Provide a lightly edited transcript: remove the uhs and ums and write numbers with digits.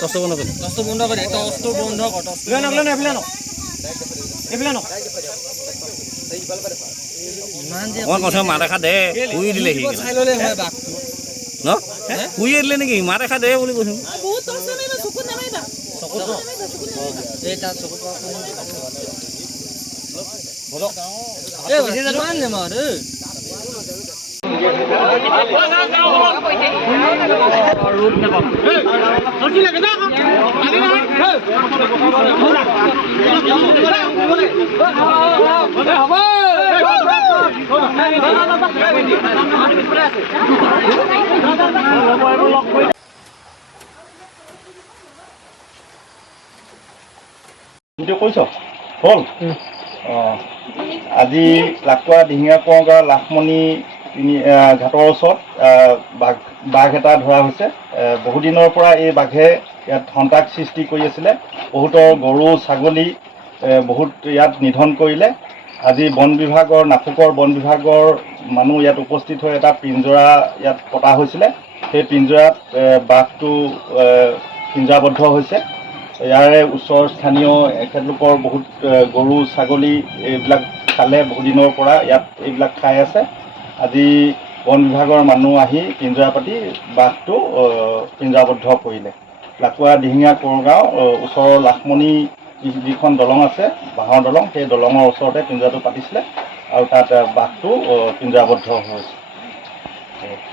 টসটো বন্ধ কৰি টসটো বন্ধ কৰি টসটো বন্ধ কৰ টসটো এইফালে ন মই কৈছোঁ মা দেখা দে শুই দিলে সি চাই ল'লে হয় বাঘটো ন শুই দিলে নেকি মা দেখা দে বুলি কৈছোঁ বহুত টৰ্চ নামাৰিবা চকুত নামাৰিবা চকুত এই তাৰ চকুত এই বেছি যাবা নে মাৰ ৰোদ না বাবা সৰছি লাগে না পানি না হবে ভিডিঅ' কৰিছ হ'ল আজি লাকুৱা দিহিঙা কওঁগা লাখমণি ঘাটৰ ওচৰত বাঘ এটা ধৰা হৈছে বহুদিনৰ পৰা এই বাঘে ইয়াত সন্তাক সৃষ্টি কৰি আছিলে বহুতৰ গৰু ছাগলী বহুত ইয়াত নিধন কৰিলে আজি বন বিভাগৰ নাফুকৰ বন বিভাগৰ মানুহ ইয়াত উপস্থিত হৈ এটা পিঞ্জৰা ইয়াত পতা হৈছিলে সেই পিঞ্জৰাত বাঘটো পিঞ্জৰাবদ্ধ হৈছে ইয়াৰে ওচৰৰ স্থানীয় এখেতলোকৰ বহুত গৰু ছাগলী এইবিলাক খালে বহুদিনৰ পৰা ইয়াত এইবিলাক খাই আছে আজি বন বিভাগৰ মানুহ আহি পিঞ্জৰা পাতি বাঘটো পিঞ্জৰাবদ্ধ কৰিলে লাকুৱা দিহিঙা কৰগাঁও ওচৰৰ লাখমণি যিখন দলং আছে বাঁহৰ দলং সেই দলঙৰ ওচৰতে পিঞ্জৰাটো পাতিছিলে আৰু তাত বাঘটো পিঞ্জৰাবদ্ধ হৈছে